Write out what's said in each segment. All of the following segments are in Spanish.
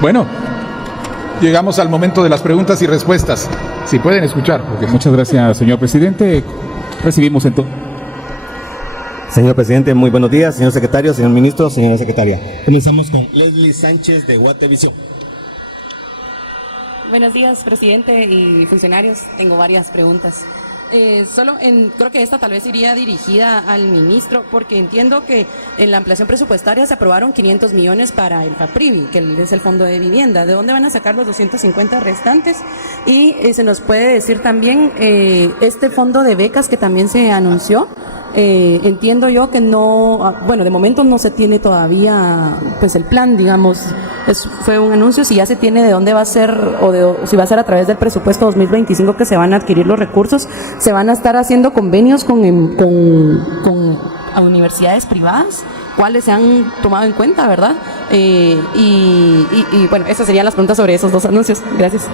Bueno, llegamos al momento de las preguntas y respuestas. Si pueden escuchar. Okay. Muchas gracias, señor presidente. Recibimos entonces. Señor presidente, muy buenos días. Señor secretario, señor ministro, señora secretaria. Comenzamos con Leslie Sánchez de Guatevisión. Buenos días, presidente y funcionarios. Tengo varias preguntas. Creo que esta tal vez iría dirigida al ministro, porque entiendo que en la ampliación presupuestaria se aprobaron 500 millones para el FAPRIVI, que es el Fondo de Vivienda. ¿De dónde van a sacar los 250 restantes? Y se nos puede decir también este fondo de becas que también se anunció. Entiendo yo que no, bueno, de momento no se tiene todavía pues el plan, digamos, fue un anuncio. Si ya se tiene de dónde va a ser o si va a ser a través del presupuesto 2025 que se van a adquirir los recursos, se van a estar haciendo convenios con universidades privadas, cuáles se han tomado en cuenta, ¿verdad? Bueno, esas serían las preguntas sobre esos dos anuncios. Gracias.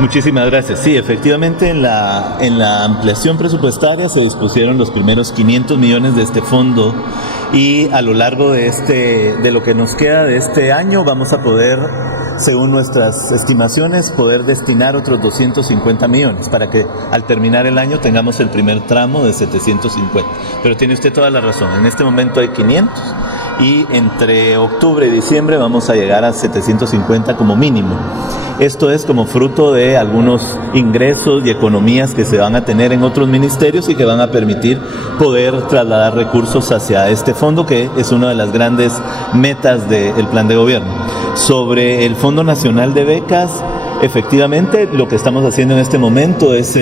Muchísimas gracias. Sí, efectivamente en la ampliación presupuestaria se dispusieron los primeros 500 millones de este fondo y a lo largo de lo que nos queda de este año vamos a poder, según nuestras estimaciones, poder destinar otros 250 millones para que al terminar el año tengamos el primer tramo de 750. Pero tiene usted toda la razón, en este momento hay 500 y entre octubre y diciembre vamos a llegar a 750 como mínimo. Esto es como fruto de algunos ingresos y economías que se van a tener en otros ministerios y que van a permitir poder trasladar recursos hacia este fondo, que es una de las grandes metas del plan de gobierno. Sobre el Fondo Nacional de Becas, efectivamente lo que estamos haciendo en este momento es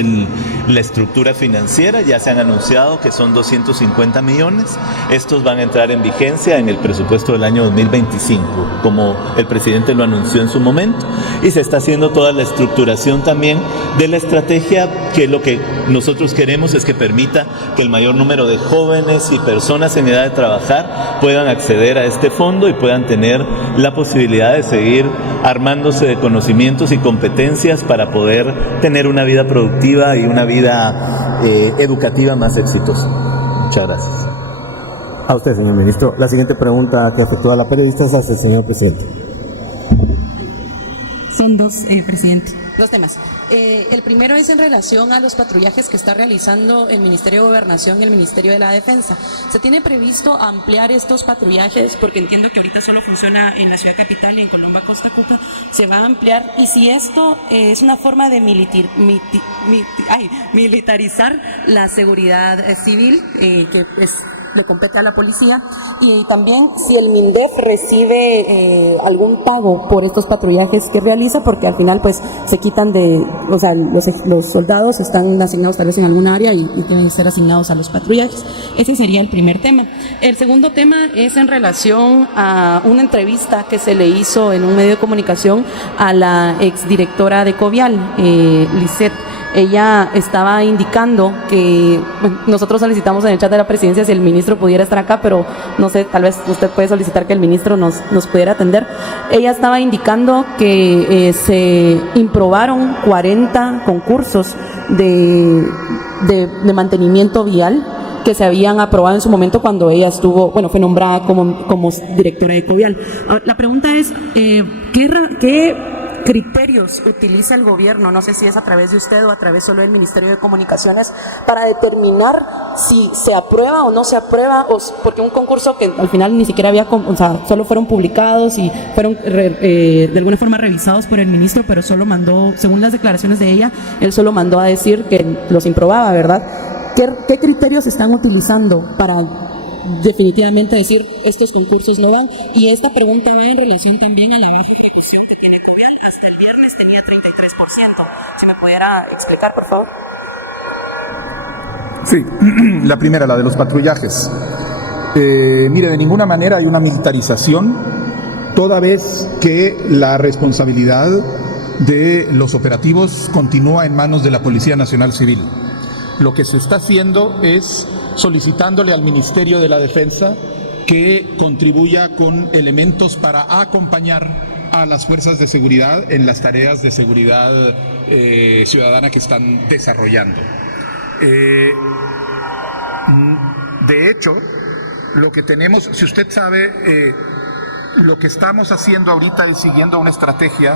la estructura financiera. Ya se han anunciado que son 250 millones. Estos van a entrar en vigencia en el presupuesto del año 2025, como el presidente lo anunció en su momento, y se está haciendo toda la estructuración también de la estrategia, que lo que nosotros queremos es que permita que el mayor número de jóvenes y personas en edad de trabajar puedan acceder a este fondo y puedan tener la posibilidad de seguir armándose de conocimientos y competencias para poder tener una vida productiva y una vida educativa más exitosa. Muchas gracias. A usted, señor ministro. La siguiente pregunta que efectúa la periodista es hacia el señor presidente. Son dos, presidente. Dos temas. El primero es en relación a los patrullajes que está realizando el Ministerio de Gobernación y el Ministerio de la Defensa. ¿Se tiene previsto ampliar estos patrullajes? Porque entiendo que ahorita solo funciona en la ciudad capital y en Colomba, Costa Cuca. ¿Se va a ampliar? Y si esto es una forma de militarizar la seguridad civil, que le compete a la policía, y también si el MINDEF recibe algún pago por estos patrullajes que realiza, porque al final pues se quitan o sea, los soldados están asignados tal vez en algún área y deben ser asignados a los patrullajes. Ese sería el primer tema. El segundo tema es en relación a una entrevista que se le hizo en un medio de comunicación a la exdirectora de Covial, Lisette. Ella estaba indicando que nosotros solicitamos en el chat de la presidencia si el ministro pudiera estar acá, pero no sé, tal vez usted puede solicitar que el ministro nos pudiera atender. Ella estaba indicando que se improbaron 40 concursos de mantenimiento vial que se habían aprobado en su momento cuando ella fue nombrada como directora de Covial. La pregunta es, ¿qué criterios utiliza el gobierno, no sé si es a través de usted o a través solo del Ministerio de Comunicaciones, para determinar si se aprueba o no se aprueba? Porque un concurso que al final ni siquiera había, solo fueron publicados y fueron de alguna forma revisados por el ministro, pero solo mandó, según las declaraciones de ella, él solo mandó a decir que los improbaba, ¿verdad? ¿Qué criterios están utilizando para definitivamente decir estos concursos no van? Y esta pregunta va en relación también a la baja ejecución que tiene Covial. Hasta el viernes tenía 33%. Si me pudiera explicar, por favor. Sí, la primera, la de los patrullajes. Mire, de ninguna manera hay una militarización, toda vez que la responsabilidad de los operativos continúa en manos de la Policía Nacional Civil. Lo que se está haciendo es solicitándole al Ministerio de la Defensa que contribuya con elementos para acompañar a las fuerzas de seguridad en las tareas de seguridad ciudadana que están desarrollando. De hecho, lo que tenemos, si usted sabe, lo que estamos haciendo ahorita es siguiendo una estrategia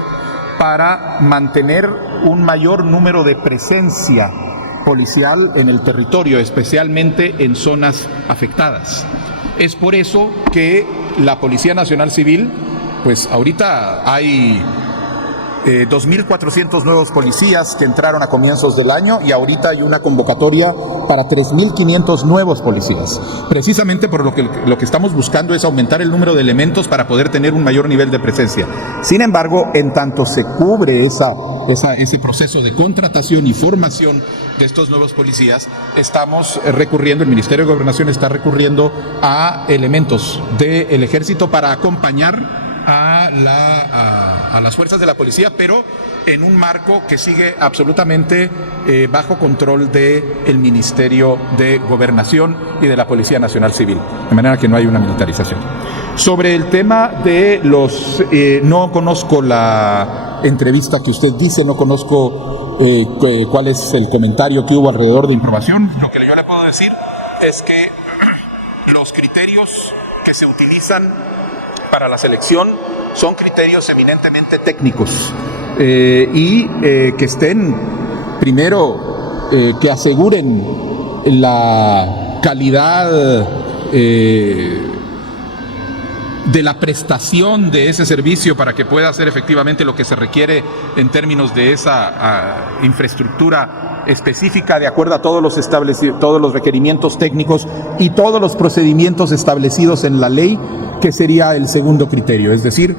para mantener un mayor número de presencia policial en el territorio, especialmente en zonas afectadas. Es por eso que la Policía Nacional Civil, pues ahorita hay 2.400 nuevos policías que entraron a comienzos del año y ahorita hay una convocatoria para 3.500 nuevos policías. Precisamente por lo que estamos buscando es aumentar el número de elementos para poder tener un mayor nivel de presencia. Sin embargo, en tanto se cubre ese proceso de contratación y formación de estos nuevos policías, estamos recurriendo, el Ministerio de Gobernación está recurriendo a elementos del Ejército para acompañar a las fuerzas de la policía, pero en un marco que sigue absolutamente bajo control del Ministerio de Gobernación y de la Policía Nacional Civil, de manera que no hay una militarización. Sobre el tema de no conozco la entrevista que usted dice, no conozco cuál es el comentario que hubo alrededor de Improbación. Lo que yo le puedo decir es que los criterios que se utilizan para la selección son criterios eminentemente técnicos y que estén, primero, que aseguren la calidad de la prestación de ese servicio para que pueda hacer efectivamente lo que se requiere en términos de esa infraestructura específica de acuerdo a todos los requerimientos técnicos y todos los procedimientos establecidos en la ley, que sería el segundo criterio. Es decir,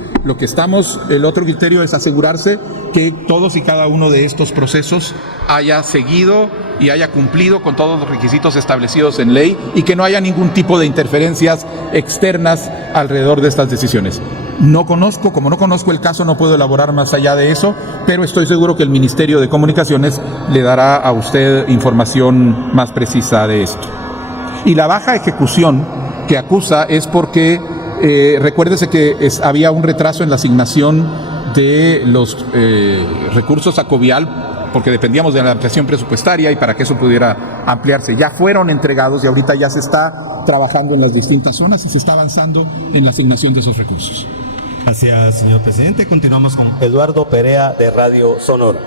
el otro criterio es asegurarse que todos y cada uno de estos procesos haya seguido y haya cumplido con todos los requisitos establecidos en ley y que no haya ningún tipo de interferencias externas alrededor de estas decisiones. Como no conozco el caso, no puedo elaborar más allá de eso, pero estoy seguro que el Ministerio de Comunicaciones le dará a usted información más precisa de esto. Y la baja ejecución que acusa es porque recuérdese que había un retraso en la asignación de los recursos a Covial, porque dependíamos de la ampliación presupuestaria y para que eso pudiera ampliarse. Ya fueron entregados y ahorita ya se está trabajando en las distintas zonas y se está avanzando en la asignación de esos recursos. Gracias, señor presidente. Continuamos con Eduardo Perea, de Radio Sonora.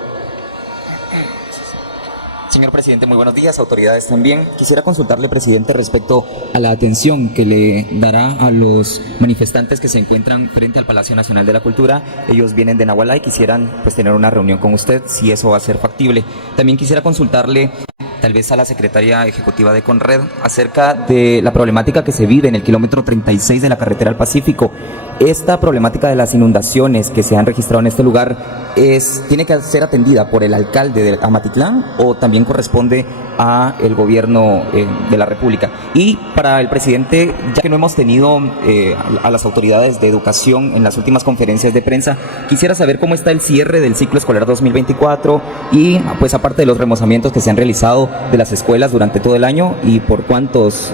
Señor presidente, muy buenos días, autoridades también. Quisiera consultarle, presidente, respecto a la atención que le dará a los manifestantes que se encuentran frente al Palacio Nacional de la Cultura. Ellos vienen de Nahualá y quisieran tener una reunión con usted, si eso va a ser factible. También quisiera consultarle, tal vez a la secretaria ejecutiva de Conred, acerca de la problemática que se vive en el kilómetro 36 de la carretera al Pacífico. Esta problemática de las inundaciones que se han registrado en este lugar tiene que ser atendida por el alcalde de Amatitlán o también corresponde a el gobierno de la República. Y para el presidente, ya que no hemos tenido a las autoridades de educación en las últimas conferencias de prensa, quisiera saber cómo está el cierre del ciclo escolar 2024 y pues aparte de los remozamientos que se han realizado de las escuelas durante todo el año y por cuántas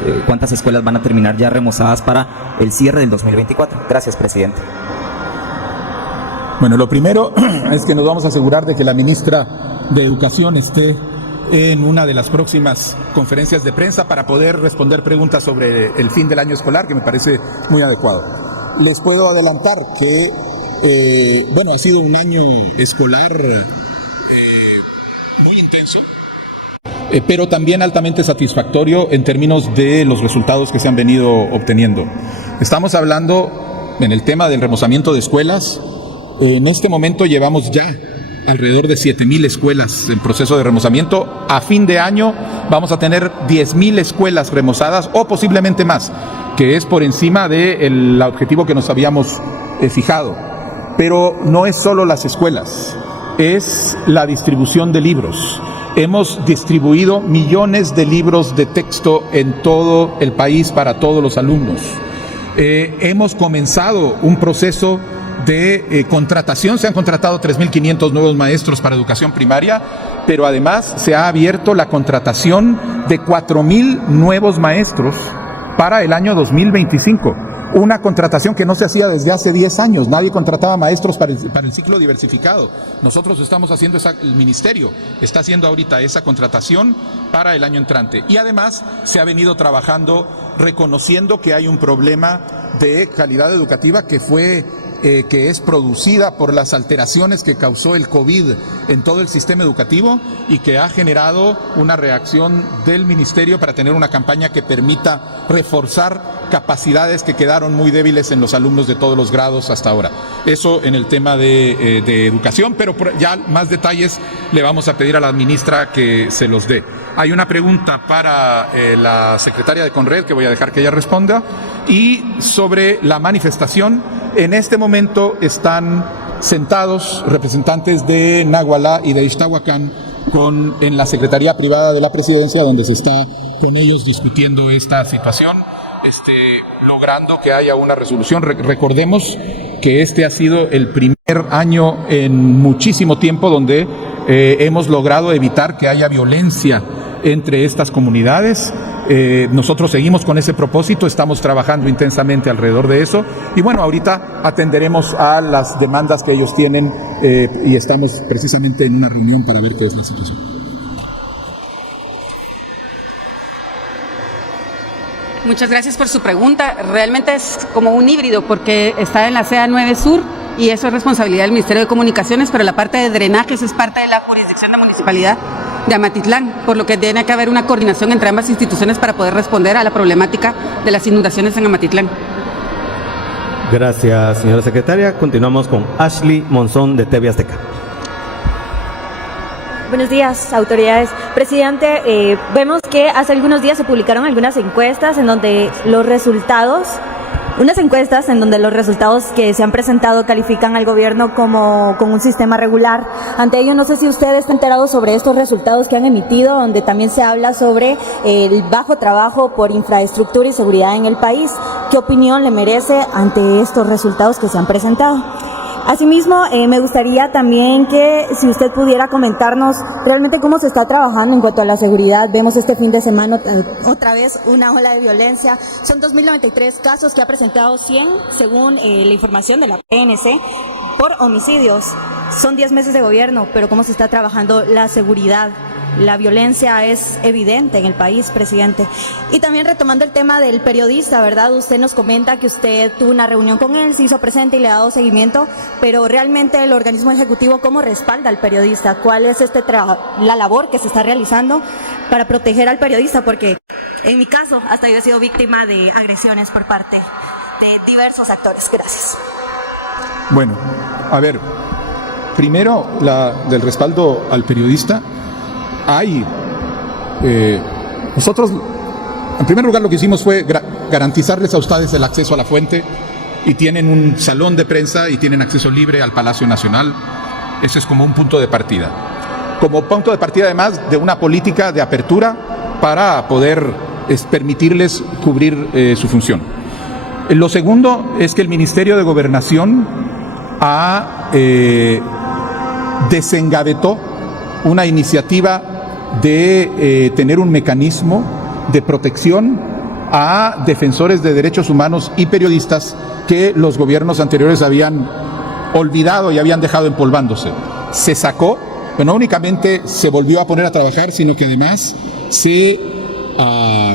escuelas van a terminar ya remozadas para el cierre del 2024. Gracias, presidente. Bueno, lo primero es que nos vamos a asegurar de que la ministra de Educación esté en una de las próximas conferencias de prensa para poder responder preguntas sobre el fin del año escolar, que me parece muy adecuado. Les puedo adelantar que, ha sido un año escolar muy intenso, pero también altamente satisfactorio en términos de los resultados que se han venido obteniendo. Estamos hablando en el tema del remozamiento de escuelas. En este momento llevamos ya alrededor de 7,000 escuelas en proceso de remozamiento. A fin de año vamos a tener 10,000 escuelas remozadas o posiblemente más, que es por encima del objetivo que nos habíamos fijado. Pero no es solo las escuelas, es la distribución de libros. Hemos distribuido millones de libros de texto en todo el país para todos los alumnos. Hemos comenzado un proceso de contratación, se han contratado 3.500 nuevos maestros para educación primaria, pero además se ha abierto la contratación de 4,000 nuevos maestros para el año 2025. Una contratación que no se hacía desde hace 10 años. Nadie contrataba maestros para el ciclo diversificado. Nosotros estamos haciendo el ministerio está haciendo ahorita esa contratación para el año entrante. Y además se ha venido trabajando reconociendo que hay un problema de calidad educativa que es producida por las alteraciones que causó el COVID en todo el sistema educativo y que ha generado una reacción del Ministerio para tener una campaña que permita reforzar capacidades que quedaron muy débiles en los alumnos de todos los grados hasta ahora. Eso en el tema de educación, pero ya más detalles le vamos a pedir a la ministra que se los dé. Hay una pregunta para la secretaria de Conred que voy a dejar que ella responda, y sobre la manifestación. En este momento están sentados representantes de Nagualá y de Ixtahuacán en la Secretaría Privada de la Presidencia, donde se está con ellos discutiendo esta situación, logrando que haya una resolución. Recordemos que este ha sido el primer año en muchísimo tiempo donde hemos logrado evitar que haya violencia entre estas comunidades. Nosotros seguimos con ese propósito, estamos trabajando intensamente alrededor de eso, y bueno, ahorita atenderemos a las demandas que ellos tienen y estamos precisamente en una reunión para ver qué es la situación. Muchas gracias por su pregunta. Realmente es como un híbrido porque está en la CEA 9 Sur y eso es responsabilidad del Ministerio de Comunicaciones, pero la parte de drenajes es parte de la jurisdicción de la Municipalidad de Amatitlán, por lo que tiene que haber una coordinación entre ambas instituciones para poder responder a la problemática de las inundaciones en Amatitlán. Gracias, señora secretaria. Continuamos con Ashley Monzón de TV Azteca. Buenos días, autoridades. Presidente, vemos que hace algunos días se publicaron algunas encuestas en donde los resultados que se han presentado califican al gobierno como con un sistema regular. Ante ello, no sé si usted está enterado sobre estos resultados que han emitido, donde también se habla sobre el bajo trabajo por infraestructura y seguridad en el país. ¿Qué opinión le merece ante estos resultados que se han presentado? Asimismo, me gustaría también que si usted pudiera comentarnos realmente cómo se está trabajando en cuanto a la seguridad. Vemos este fin de semana otra vez una ola de violencia. Son 2.093 casos que ha presentado 100, según la información de la PNC, por homicidios. Son 10 meses de gobierno, pero cómo se está trabajando la seguridad. La violencia es evidente en el país, presidente. Y también retomando el tema del periodista, ¿verdad? Usted nos comenta que usted tuvo una reunión con él, se hizo presente y le ha dado seguimiento, pero realmente el organismo ejecutivo, ¿cómo respalda al periodista? ¿Cuál es la labor que se está realizando para proteger al periodista? Porque en mi caso, hasta yo he sido víctima de agresiones por parte de diversos actores. Gracias. Bueno, a ver, primero del respaldo al periodista. Nosotros, en primer lugar, lo que hicimos fue garantizarles a ustedes el acceso a la fuente, y tienen un salón de prensa y tienen acceso libre al Palacio Nacional. Ese es como un punto de partida. Como punto de partida, además, de una política de apertura para poder permitirles cubrir su función. Lo segundo es que el Ministerio de Gobernación desengavetó una iniciativa de tener un mecanismo de protección a defensores de derechos humanos y periodistas que los gobiernos anteriores habían olvidado y habían dejado empolvándose. Se sacó, pero no únicamente se volvió a poner a trabajar, sino que además se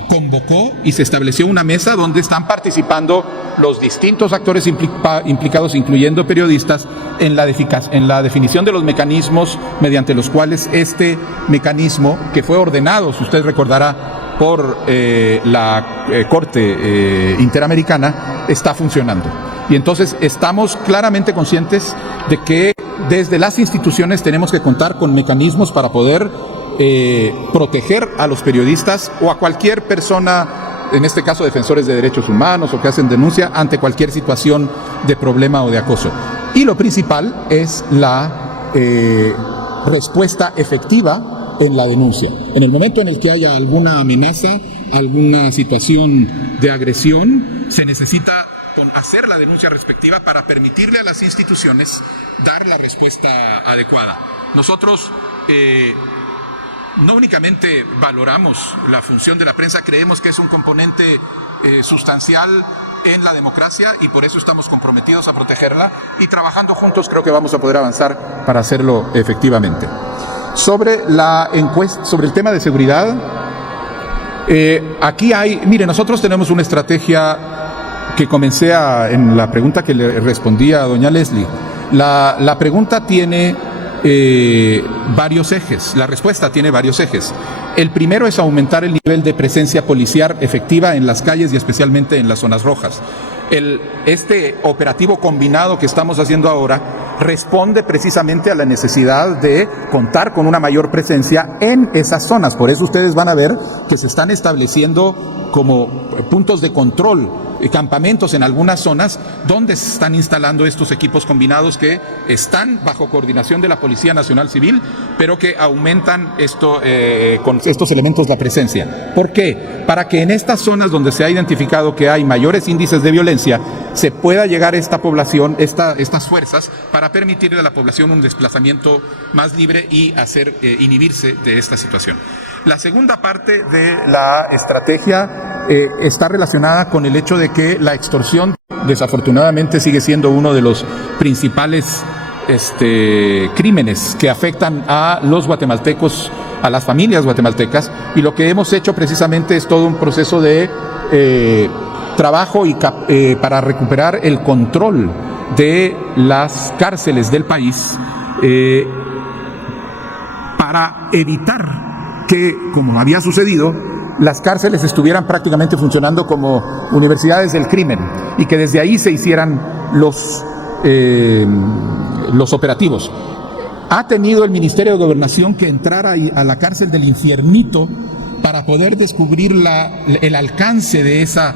convocó y se estableció una mesa donde están participando los distintos actores implicados, incluyendo periodistas, en la definición de los mecanismos mediante los cuales este mecanismo, que fue ordenado, si usted recordará, por la Corte Interamericana, está funcionando. Y entonces estamos claramente conscientes de que desde las instituciones tenemos que contar con mecanismos para poder proteger a los periodistas o a cualquier persona, en este caso defensores de derechos humanos o que hacen denuncia ante cualquier situación de problema o de acoso. Y lo principal es la respuesta efectiva en la denuncia. En el momento en el que haya alguna amenaza, alguna situación de agresión, se necesita hacer la denuncia respectiva para permitirle a las instituciones dar la respuesta adecuada. Nosotros no únicamente valoramos la función de la prensa, creemos que es un componente sustancial en la democracia y por eso estamos comprometidos a protegerla, y trabajando juntos creo que vamos a poder avanzar para hacerlo efectivamente. Sobre la encuesta, sobre el tema de seguridad, nosotros tenemos una estrategia que comencé en la pregunta que le respondía a doña Leslie. La pregunta tiene varios ejes, la respuesta tiene varios ejes. El primero es aumentar el nivel de presencia policial efectiva en las calles y especialmente en las zonas rojas. Este operativo combinado que estamos haciendo ahora responde precisamente a la necesidad de contar con una mayor presencia en esas zonas. Por eso ustedes van a ver que se están estableciendo como puntos de control, campamentos en algunas zonas donde se están instalando estos equipos combinados que están bajo coordinación de la Policía Nacional Civil, pero que aumentan con estos elementos la presencia. ¿Por qué? Para que en estas zonas donde se ha identificado que hay mayores índices de violencia, se pueda llegar a esta población, estas fuerzas, para permitirle a la población un desplazamiento más libre y inhibirse de esta situación. La segunda parte de la estrategia está relacionada con el hecho de que la extorsión desafortunadamente sigue siendo uno de los principales crímenes que afectan a los guatemaltecos, a las familias guatemaltecas, y lo que hemos hecho precisamente es todo un proceso de trabajo para recuperar el control de las cárceles del país para evitar que, como había sucedido, las cárceles estuvieran prácticamente funcionando como universidades del crimen y que desde ahí se hicieran los operativos. Ha tenido el Ministerio de Gobernación que entrar a la cárcel del Infiernito para poder descubrir el alcance de esa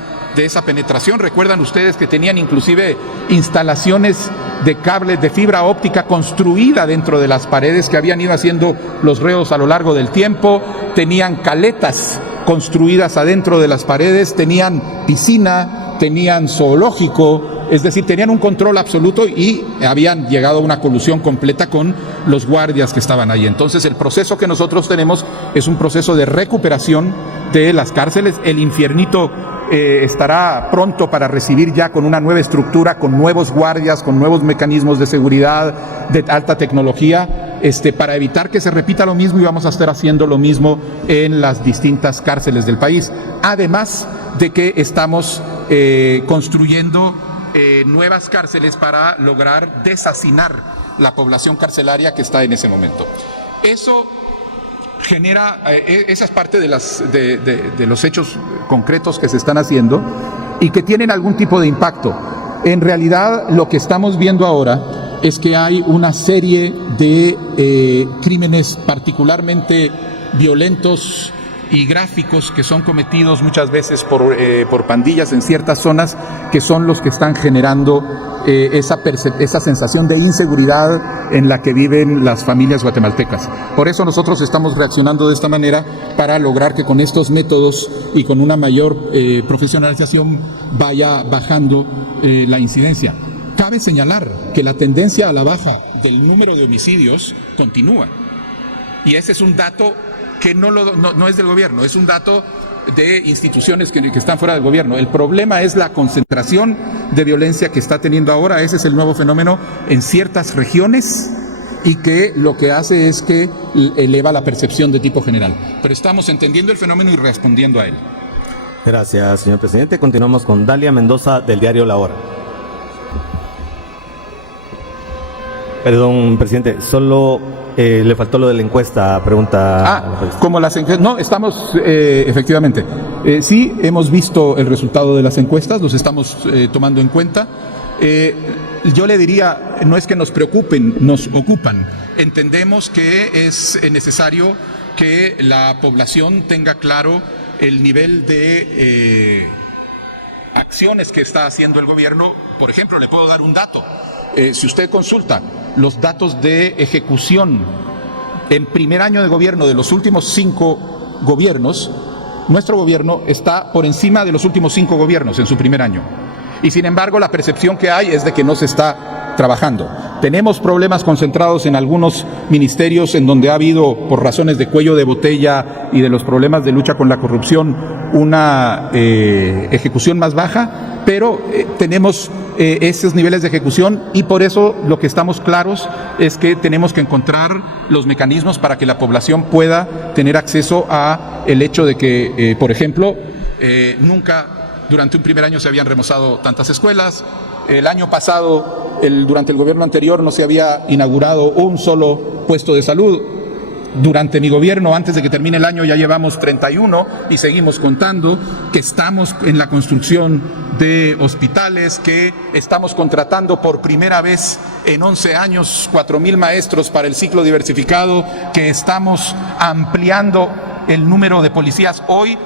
penetración. Recuerdan ustedes que tenían inclusive instalaciones de cables de fibra óptica construida dentro de las paredes que habían ido haciendo los reos a lo largo del tiempo, tenían caletas construidas adentro de las paredes, tenían piscina, tenían zoológico, es decir, tenían un control absoluto y habían llegado a una colusión completa con los guardias que estaban ahí. Entonces, el proceso que nosotros tenemos es un proceso de recuperación de las cárceles. El Infiernito estará pronto para recibir ya con una nueva estructura, con nuevos guardias, con nuevos mecanismos de seguridad de alta tecnología, para evitar que se repita lo mismo, y vamos a estar haciendo lo mismo en las distintas cárceles del país. Además de que estamos construyendo nuevas cárceles para lograr deshacinar la población carcelaria que está en ese momento. Eso genera, esa es parte de los hechos concretos que se están haciendo y que tienen algún tipo de impacto. En realidad, lo que estamos viendo ahora es que hay una serie de crímenes particularmente violentos y gráficos que son cometidos muchas veces por pandillas en ciertas zonas, que son los que están generando esa sensación de inseguridad en la que viven las familias guatemaltecas. Por eso nosotros estamos reaccionando de esta manera, para lograr que con estos métodos y con una mayor profesionalización vaya bajando la incidencia. Cabe señalar que la tendencia a la baja del número de homicidios continúa, y ese es un dato que no es del gobierno, es un dato de instituciones que están fuera del gobierno. El problema es la concentración de violencia que está teniendo ahora. Ese es el nuevo fenómeno en ciertas regiones, y que lo que hace es que eleva la percepción de tipo general. Pero estamos entendiendo el fenómeno y respondiendo a él. Gracias, señor presidente. Continuamos con Dalia Mendoza, del diario La Hora. Perdón, presidente, solo le faltó lo de la encuesta, pregunta. Como las encuestas. No, estamos, efectivamente. Sí, hemos visto el resultado de las encuestas, los estamos tomando en cuenta. Yo le diría, no es que nos preocupen, nos ocupan. Entendemos que es necesario que la población tenga claro el nivel de acciones que está haciendo el gobierno. Por ejemplo, le puedo dar un dato. Si usted consulta los datos de ejecución en primer año de gobierno de los últimos 5 gobiernos, nuestro gobierno está por encima de los últimos 5 gobiernos en su primer año. Y sin embargo, la percepción que hay es de que no se está trabajando. Tenemos problemas concentrados en algunos ministerios en donde ha habido, por razones de cuello de botella y de los problemas de lucha con la corrupción, una ejecución más baja, pero tenemos esos niveles de ejecución, y por eso lo que estamos claros es que tenemos que encontrar los mecanismos para que la población pueda tener acceso a el hecho de que, por ejemplo, nunca durante un primer año se habían remozado tantas escuelas. El año pasado, durante el gobierno anterior, no se había inaugurado un solo puesto de salud. Durante mi gobierno, antes de que termine el año, ya llevamos 31 y seguimos contando, que estamos en la construcción de hospitales, que estamos contratando por primera vez en 11 años 4,000 maestros para el ciclo diversificado, que estamos ampliando el número de policías. Hoy,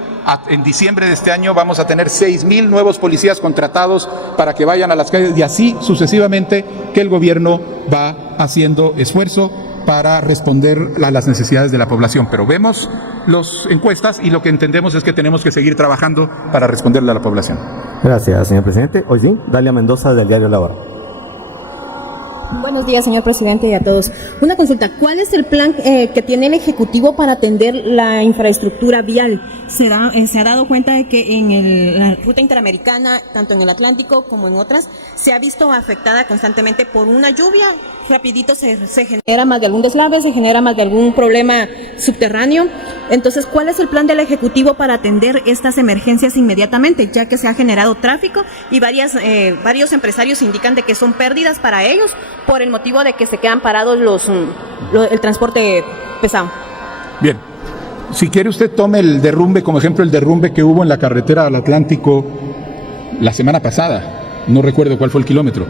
en diciembre de este año, vamos a tener 6,000 nuevos policías contratados para que vayan a las calles, y así sucesivamente, que el gobierno va haciendo esfuerzo para responder a las necesidades de la población. Pero vemos las encuestas y lo que entendemos es que tenemos que seguir trabajando para responderle a la población. Gracias, señor presidente. Hoy sí, Dalia Mendoza, del diario La Hora. Buenos días, señor presidente, y a todos. Una consulta, ¿cuál es el plan que tiene el Ejecutivo para atender la infraestructura vial? ¿Se ha dado cuenta de que en la ruta interamericana, tanto en el Atlántico como en otras, se ha visto afectada constantemente por una lluvia? Rapidito se genera más de algún deslave, se genera más de algún problema subterráneo. Entonces, ¿cuál es el plan del Ejecutivo para atender estas emergencias inmediatamente, ya que se ha generado tráfico y varios empresarios indican de que son pérdidas para ellos por el motivo de que se quedan parados el transporte pesado? Bien, si quiere usted tome el derrumbe como ejemplo, el derrumbe que hubo en la carretera al Atlántico la semana pasada, no recuerdo cuál fue el kilómetro.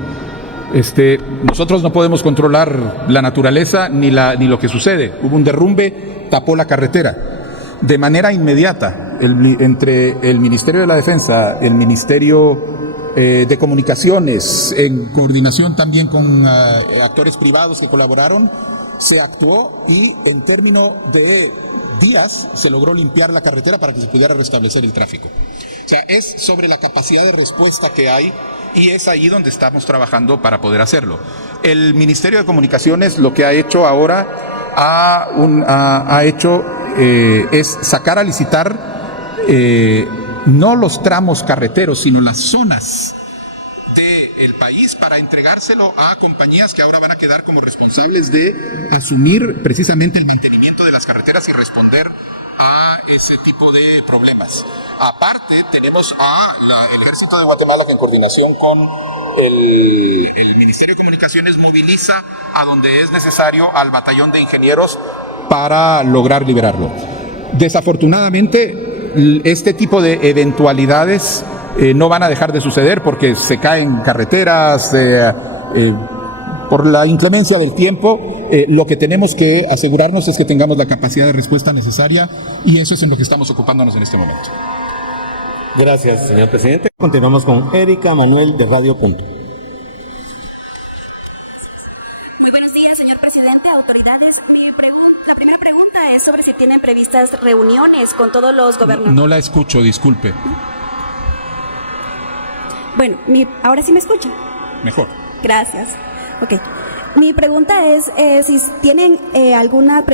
Nosotros no podemos controlar la naturaleza ni lo que sucede. Hubo un derrumbe, tapó la carretera. De manera inmediata, entre el Ministerio de la Defensa, el Ministerio de Comunicaciones, en coordinación también con actores privados que colaboraron, se actuó y en términos de días se logró limpiar la carretera para que se pudiera restablecer el tráfico. O sea, es sobre la capacidad de respuesta que hay y es ahí donde estamos trabajando para poder hacerlo. El Ministerio de Comunicaciones lo que ha hecho ahora es sacar a licitar no los tramos carreteros, sino las zonas del país para entregárselo a compañías que ahora van a quedar como responsables de asumir precisamente el mantenimiento de las carreteras y responder a ese tipo de problemas. Aparte, tenemos el Ejército de Guatemala que en coordinación con el Ministerio de Comunicaciones moviliza a donde es necesario al batallón de ingenieros para lograr liberarlo. Desafortunadamente, este tipo de eventualidades no van a dejar de suceder porque se caen carreteras, por la inclemencia del tiempo. Lo que tenemos que asegurarnos es que tengamos la capacidad de respuesta necesaria y eso es en lo que estamos ocupándonos en este momento. Gracias, señor presidente. Continuamos con Erika Manuel, de Radio Punto. Muy buenos días, señor presidente, autoridades. La primera pregunta es sobre si tienen previstas reuniones con todos los gobernadores. No la escucho, disculpe. Bueno, ahora sí me escucha. Mejor. Gracias. Ok. Mi pregunta es si tienen algunas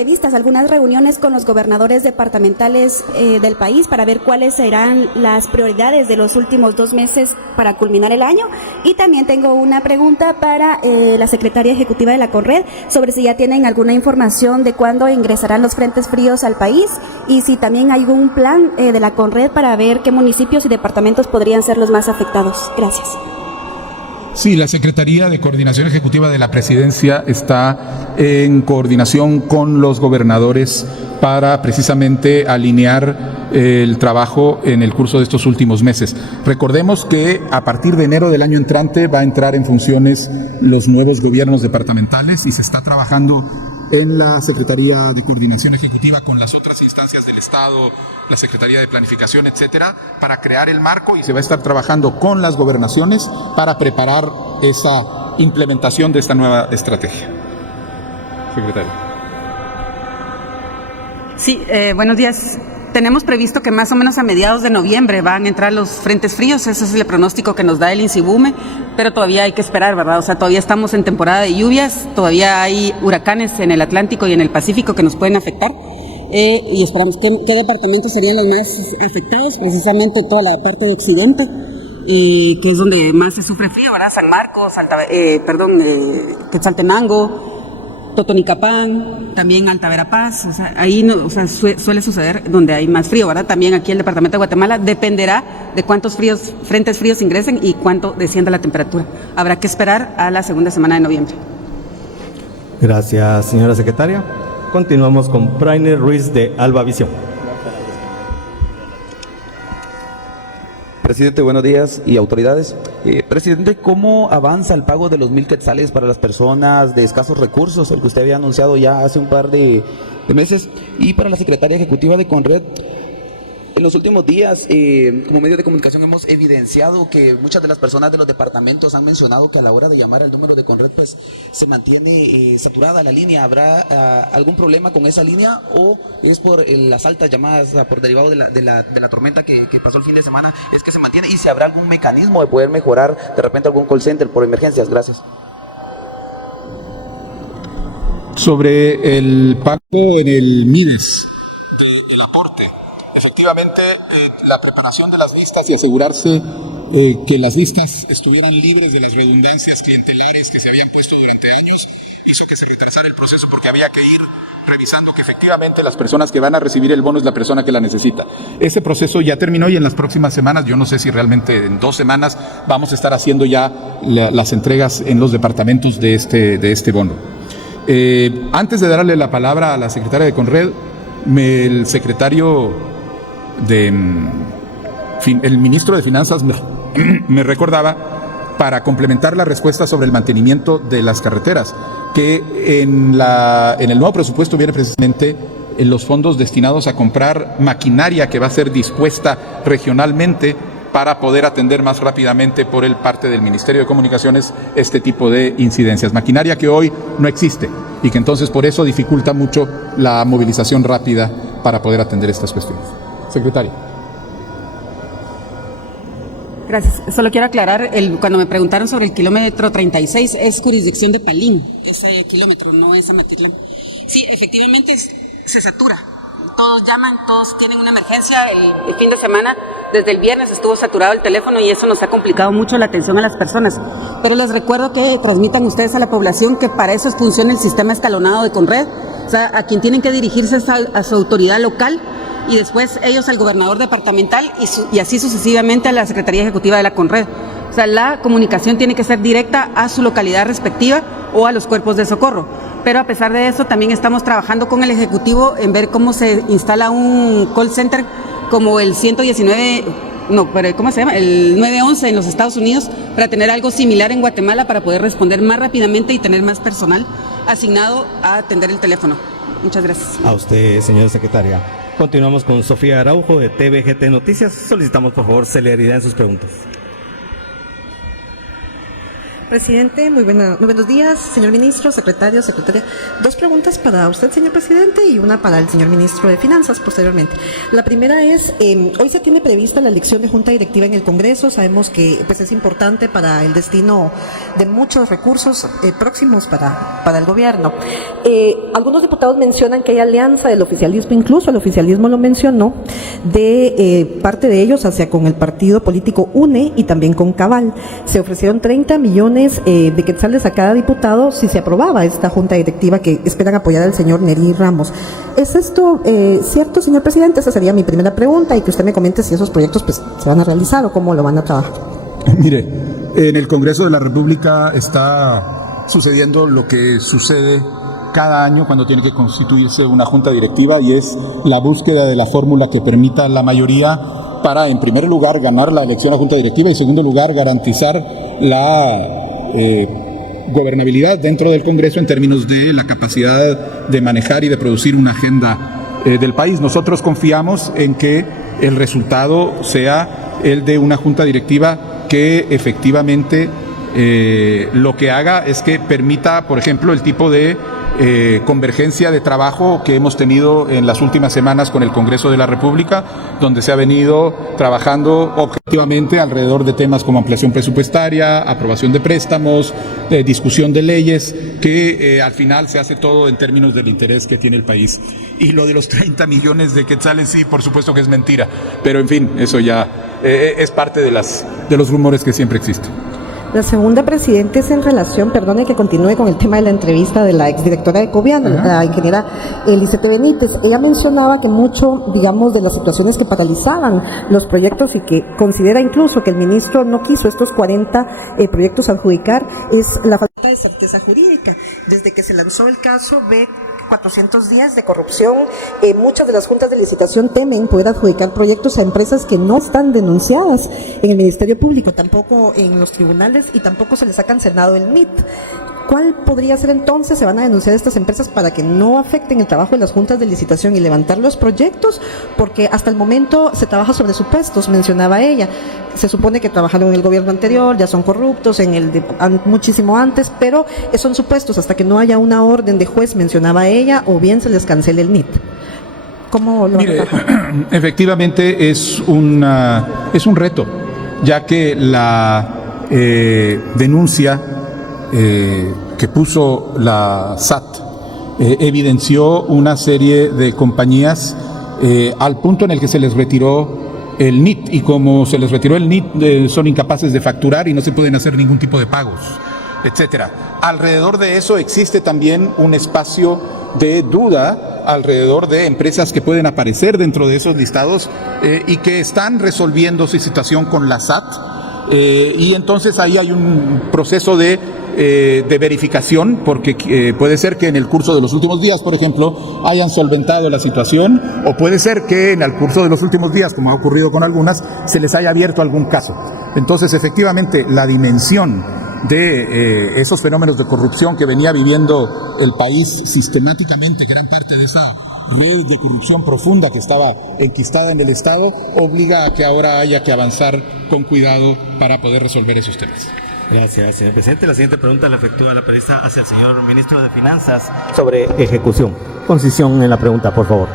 reuniones con los gobernadores departamentales del país para ver cuáles serán las prioridades de los últimos 2 meses para culminar el año. Y también tengo una pregunta para la secretaria ejecutiva de la CONRED sobre si ya tienen alguna información de cuándo ingresarán los frentes fríos al país y si también hay algún plan de la CONRED para ver qué municipios y departamentos podrían ser los más afectados. Gracias. Sí, la Secretaría de Coordinación Ejecutiva de la Presidencia está en coordinación con los gobernadores para precisamente alinear el trabajo en el curso de estos últimos meses. Recordemos que a partir de enero del año entrante va a entrar en funciones los nuevos gobiernos departamentales y se está trabajando en la Secretaría de Coordinación Ejecutiva con las otras instancias del Estado, la Secretaría de Planificación, etcétera, para crear el marco y se va a estar trabajando con las gobernaciones para preparar esa implementación de esta nueva estrategia. Secretario. Sí, buenos días. Tenemos previsto que más o menos a mediados de noviembre van a entrar los frentes fríos, ese es el pronóstico que nos da el INSIBUME, pero todavía hay que esperar, ¿verdad? O sea, todavía estamos en temporada de lluvias, todavía hay huracanes en el Atlántico y en el Pacífico que nos pueden afectar. Y esperamos qué departamentos serían los más afectados, precisamente toda la parte de occidente, que es donde más se sufre frío, ¿verdad? San Marcos, Quetzaltenango, Totonicapán, también Alta Verapaz, o sea, ahí no, o sea, suele suceder donde hay más frío, ¿verdad? También aquí en el departamento de Guatemala dependerá de cuántos frentes fríos ingresen y cuánto descienda la temperatura. Habrá que esperar a la segunda semana de noviembre. Gracias, señora secretaria. Continuamos con Prainer Ruiz de Alba Visión. Presidente, buenos días y autoridades. Presidente, ¿cómo avanza el pago de los 1,000 quetzales para las personas de escasos recursos, el que usted había anunciado ya hace un par de meses? Y para la secretaria ejecutiva de Conred, en los últimos días, como medio de comunicación, hemos evidenciado que muchas de las personas de los departamentos han mencionado que a la hora de llamar al número de Conred, pues se mantiene saturada la línea. ¿Habrá algún problema con esa línea o es por las altas llamadas por derivado de la tormenta que pasó el fin de semana? ¿Es que se mantiene? ¿Y si habrá algún mecanismo de poder mejorar de repente algún call center por emergencias? Gracias. Sobre el pacto en el MIDES, el aporte, efectivamente la preparación de las listas y asegurarse que las listas estuvieran libres de las redundancias clientelares que se habían puesto durante años hizo que se retrasara el proceso porque había que ir revisando que efectivamente las personas que van a recibir el bono es la persona que la necesita. Ese proceso ya terminó y en las próximas semanas, yo no sé si realmente en 2 semanas, vamos a estar haciendo ya las entregas en los departamentos de este bono. Antes de darle la palabra a la secretaria de Conred, el secretario el ministro de Finanzas me recordaba, para complementar la respuesta sobre el mantenimiento de las carreteras, que en el nuevo presupuesto viene precisamente en los fondos destinados a comprar maquinaria que va a ser dispuesta regionalmente para poder atender más rápidamente por parte del Ministerio de Comunicaciones este tipo de incidencias. Maquinaria que hoy no existe y que entonces por eso dificulta mucho la movilización rápida para poder atender estas cuestiones. Secretaria. Gracias. Solo quiero aclarar, cuando me preguntaron sobre el kilómetro 36, es jurisdicción de Palín, es ahí el kilómetro, no es Amatitlán. Sí, efectivamente se satura. Todos llaman, todos tienen una emergencia. El fin de semana, desde el viernes estuvo saturado el teléfono y eso nos ha complicado mucho la atención a las personas. Pero les recuerdo que transmitan ustedes a la población que para eso funciona el sistema escalonado de Conred. O sea, a quien tienen que dirigirse es a su autoridad local y después ellos al gobernador departamental y así sucesivamente a la Secretaría Ejecutiva de la Conred. O sea, la comunicación tiene que ser directa a su localidad respectiva o a los cuerpos de socorro. Pero a pesar de eso, también estamos trabajando con el Ejecutivo en ver cómo se instala un call center como el 911 en los Estados Unidos, para tener algo similar en Guatemala para poder responder más rápidamente y tener más personal asignado a atender el teléfono. Muchas gracias. A usted, señora secretaria. Continuamos con Sofía Araujo de TVGT Noticias. Solicitamos, por favor, celeridad en sus preguntas. Presidente, muy buenos días, señor ministro, secretaria. 2 preguntas para usted, señor presidente, y una para el señor ministro de Finanzas posteriormente. La primera es, hoy se tiene prevista la elección de junta directiva en el Congreso. Sabemos que pues, es importante para el destino de muchos recursos próximos para el gobierno. Algunos diputados mencionan que hay alianza del oficialismo, incluso el oficialismo lo mencionó, de parte de ellos hacia con el partido político UNE y también con Cabal. Se ofrecieron 30 millones de quetzales a cada diputado si se aprobaba esta junta directiva que esperan apoyar al señor Neri Ramos. ¿Es esto cierto, señor presidente? Esa sería mi primera pregunta y que usted me comente si esos proyectos pues, se van a realizar o cómo lo van a trabajar. Mire, en el Congreso de la República está sucediendo lo que sucede cada año cuando tiene que constituirse una junta directiva y es la búsqueda de la fórmula que permita la mayoría para, en primer lugar, ganar la elección a junta directiva y, en segundo lugar, garantizar la gobernabilidad dentro del Congreso en términos de la capacidad de manejar y de producir una agenda del país. Nosotros confiamos en que el resultado sea el de una junta directiva que efectivamente lo que haga es que permita, por ejemplo, el tipo de convergencia de trabajo que hemos tenido en las últimas semanas con el Congreso de la República, donde se ha venido trabajando objetivamente alrededor de temas como ampliación presupuestaria, aprobación de préstamos, discusión de leyes, que al final se hace todo en términos del interés que tiene el país. Y lo de los 30 millones de quetzales, sí, por supuesto que es mentira, pero en fin, eso ya es parte de los rumores que siempre existen. La segunda, presidente, es en relación, perdone que continúe con el tema de la entrevista de la exdirectora de Covian, la ingeniera Elisete Benítez. Ella mencionaba que mucho, digamos, de las situaciones que paralizaban los proyectos y que considera incluso que el ministro no quiso estos 40 proyectos adjudicar es la falta de certeza jurídica. Desde que se lanzó el caso B400 días de corrupción, muchas de las juntas de licitación temen poder adjudicar proyectos a empresas que no están denunciadas en el Ministerio Público, tampoco en los tribunales, y tampoco se les ha cancelado el NIT. ¿Cuál podría ser entonces? ¿Se van a denunciar estas empresas para que no afecten el trabajo de las juntas de licitación y levantar los proyectos? Porque hasta el momento se trabaja sobre supuestos, mencionaba ella. Se supone que trabajaron en el gobierno anterior, ya son corruptos, en el de muchísimo antes, pero son supuestos hasta que no haya una orden de juez, mencionaba ella, o bien se les cancele el NIT. ¿Cómo lo Mire, efectivamente es un reto, ya que la denuncia que puso la SAT evidenció una serie de compañías al punto en el que se les retiró el NIT, y como se les retiró el NIT son incapaces de facturar y no se pueden hacer ningún tipo de pagos, etcétera. Alrededor de eso existe también un espacio de duda alrededor de empresas que pueden aparecer dentro de esos listados y que están resolviendo su situación con la SAT. Y entonces ahí hay un proceso de verificación, porque puede ser que en el curso de los últimos días, por ejemplo, hayan solventado la situación, o puede ser que en el curso de los últimos días, como ha ocurrido con algunas, se les haya abierto algún caso. Entonces, efectivamente, la dimensión de esos fenómenos de corrupción que venía viviendo el país sistemáticamente, gran parte de esa red de corrupción profunda que estaba enquistada en el Estado, obliga a que ahora haya que avanzar con cuidado para poder resolver esos temas. Gracias, señor presidente. La siguiente pregunta la efectúa la periodista hacia el señor ministro de Finanzas sobre ejecución. Concisión en la pregunta, por favor.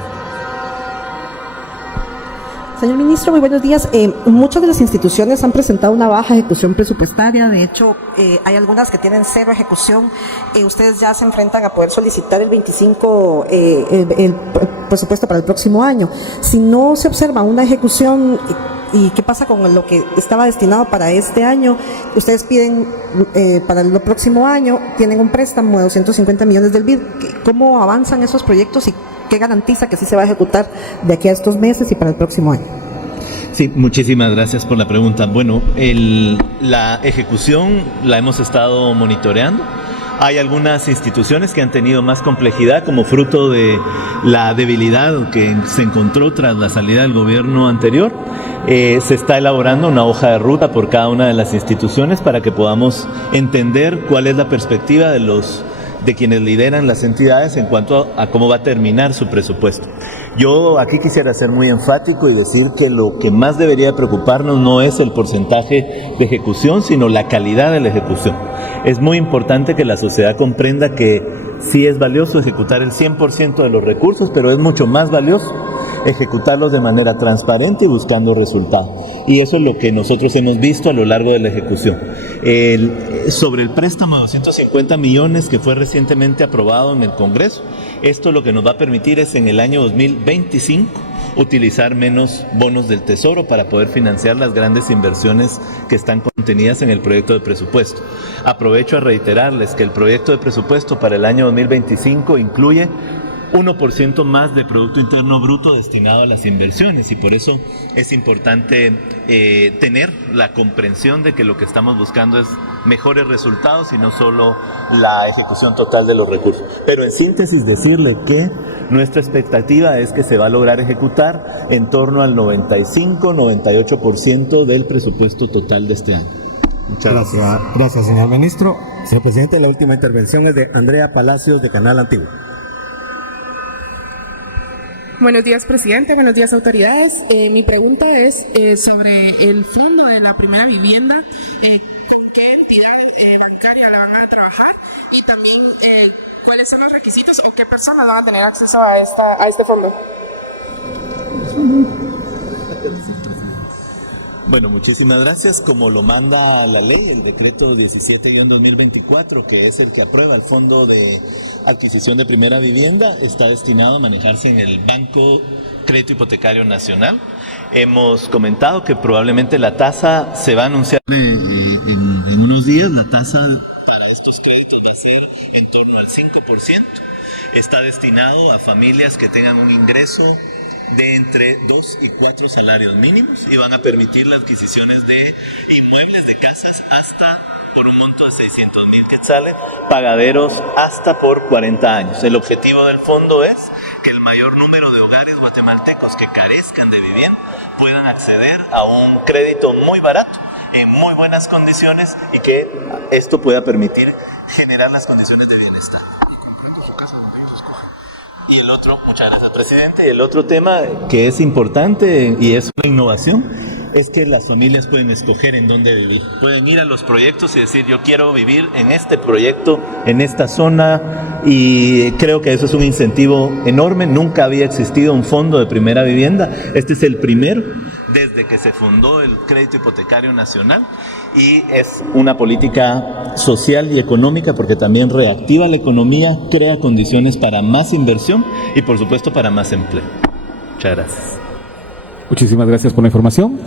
Señor ministro, muy buenos días. Muchas de las instituciones han presentado una baja ejecución presupuestaria. De hecho, hay algunas que tienen cero ejecución. Ustedes ya se enfrentan a poder solicitar el 25 el presupuesto para el próximo año. Si no se observa una ejecución, ¿y qué pasa con lo que estaba destinado para este año? Ustedes piden para el próximo año, tienen un préstamo de 250 millones del BID. ¿Cómo avanzan esos proyectos y qué garantiza que sí se va a ejecutar de aquí a estos meses y para el próximo año? Sí, muchísimas gracias por la pregunta. Bueno, la ejecución la hemos estado monitoreando. Hay algunas instituciones que han tenido más complejidad como fruto de la debilidad que se encontró tras la salida del gobierno anterior. Se está elaborando una hoja de ruta por cada una de las instituciones para que podamos entender cuál es la perspectiva de quienes lideran las entidades en cuanto a cómo va a terminar su presupuesto. Yo aquí quisiera ser muy enfático y decir que lo que más debería preocuparnos no es el porcentaje de ejecución, sino la calidad de la ejecución. Es muy importante que la sociedad comprenda que sí es valioso ejecutar el 100% de los recursos, pero es mucho más valioso ejecutarlos de manera transparente y buscando resultados. Y eso es lo que nosotros hemos visto a lo largo de la ejecución. Sobre el préstamo de 250 millones que fue recientemente aprobado en el Congreso, esto lo que nos va a permitir es en el año 2025 utilizar menos bonos del Tesoro para poder financiar las grandes inversiones que están contenidas en el proyecto de presupuesto. Aprovecho a reiterarles que el proyecto de presupuesto para el año 2025 incluye 1% más de Producto Interno Bruto destinado a las inversiones, y por eso es importante tener la comprensión de que lo que estamos buscando es mejores resultados y no solo la ejecución total de los recursos. Pero en síntesis decirle que nuestra expectativa es que se va a lograr ejecutar en torno al 95-98% del presupuesto total de este año. Muchas gracias. Gracias, señor ministro. Señor presidente, la última intervención es de Andrea Palacios de Canal Antiguo. Buenos días, presidente. Buenos días, autoridades. Mi pregunta es sobre el fondo de la primera vivienda. ¿Con qué entidad bancaria la van a trabajar? Y también, ¿cuáles son los requisitos o qué personas van a tener acceso a este fondo? Bueno, muchísimas gracias. Como lo manda la ley, el decreto 17-2024, que es el que aprueba el Fondo de Adquisición de Primera Vivienda, está destinado a manejarse en el Banco Crédito Hipotecario Nacional. Hemos comentado que probablemente la tasa se va a anunciar en unos días la tasa para estos créditos va a ser en torno al 5%. Está destinado a familias que tengan un ingreso de entre 2 y 4 salarios mínimos y van a permitir las adquisiciones de inmuebles de casas hasta por un monto de 600,000 quetzales, pagaderos hasta por 40 años. El objetivo del fondo es que el mayor número de hogares guatemaltecos que carezcan de vivienda puedan acceder a un crédito muy barato, en muy buenas condiciones, y que esto pueda permitir generar las condiciones de bienestar. Y el otro, muchas gracias, presidente. Y el otro tema que es importante y es una innovación es que las familias pueden escoger en dónde vivir. Pueden ir a los proyectos y decir, yo quiero vivir en este proyecto, en esta zona, y creo que eso es un incentivo enorme. Nunca había existido un fondo de primera vivienda. Este es el primero desde que se fundó el Crédito Hipotecario Nacional, y es una política social y económica porque también reactiva la economía, crea condiciones para más inversión y por supuesto para más empleo. Muchas gracias. Muchísimas gracias por la información.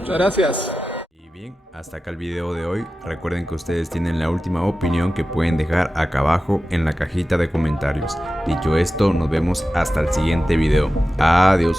Muchas gracias. Y bien, hasta acá el video de hoy. Recuerden que ustedes tienen la última opinión que pueden dejar acá abajo en la cajita de comentarios. Dicho esto, nos vemos hasta el siguiente video. Adiós.